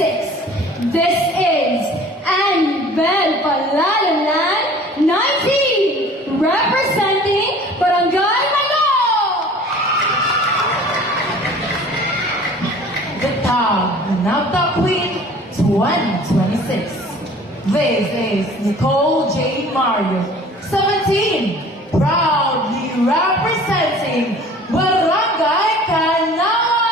This is Annabel Palalanan, 19, representing Barangay Malo. The Navta Queen 2026. This is Nicole J. Mario, 17, proudly representing Barangay Kanawa.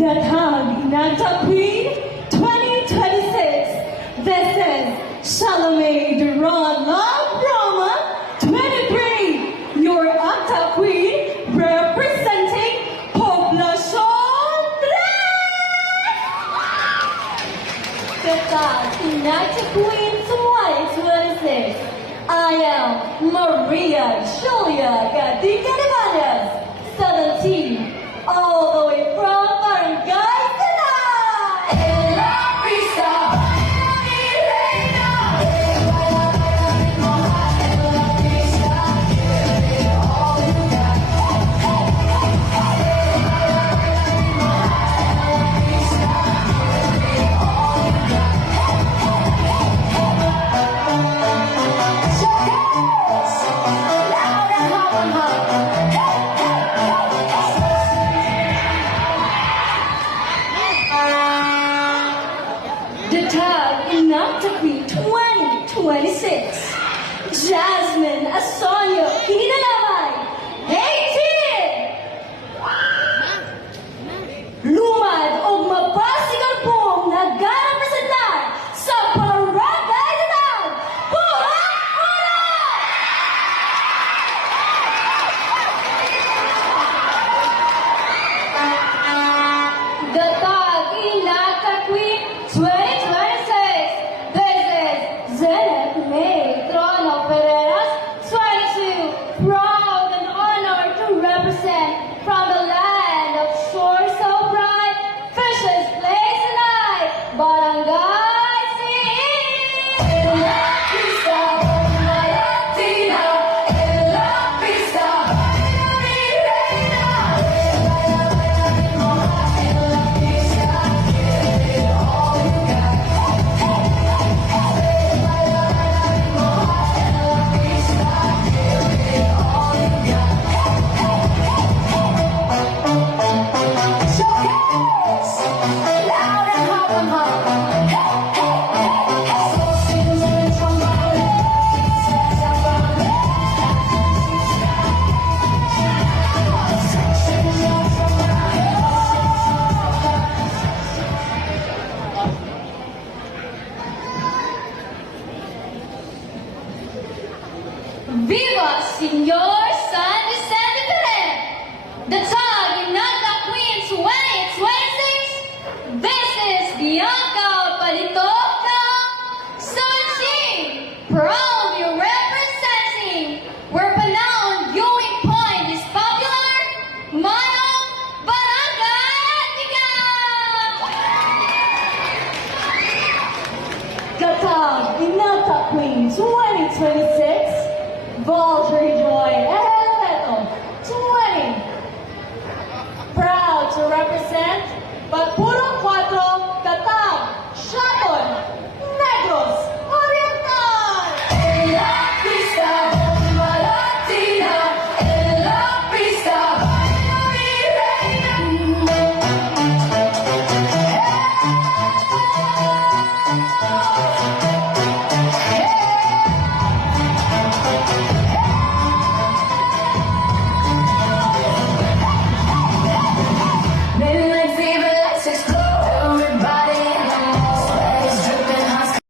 The Navta Queen 2026. This is Salome Duran Roma, 23, your Navta Queen representing Poblacion 3. The Navta Queen 2026. I am Maria Julia Gadika Nevadas, 17, all the way from Barangay Sinay. En la pista, mi reina. En la pista, give it all you got. En la pista, give it all you got. Showcase, loud and hot. The tag in Navta Queen 2026. Jasmine Asonio Kinalabay, 18. Lumad o mapasigal pong nag-representar sa Barangay Sinay, Purang-Una! The tag in Navta Queen 2026. This is Zenet May Trono Ferreras, 22, proud and honored to represent from the land of shore so bright, fishes play tonight, Barangay City. En la pista, una latina, en la pista, mi reina. En la pista, give it all you got. Showcase, loud and hot. Viva Señor San Vicente Ferrer, the tag in Navta Queen 2026. This is Bianca Palitoka Sunshine, proudly representing where Panaon viewing point is popular, Mano Barangay Atika. The tag in Navta Queen 2026. Valdry Joy Eleveto, 20. Proud to represent, but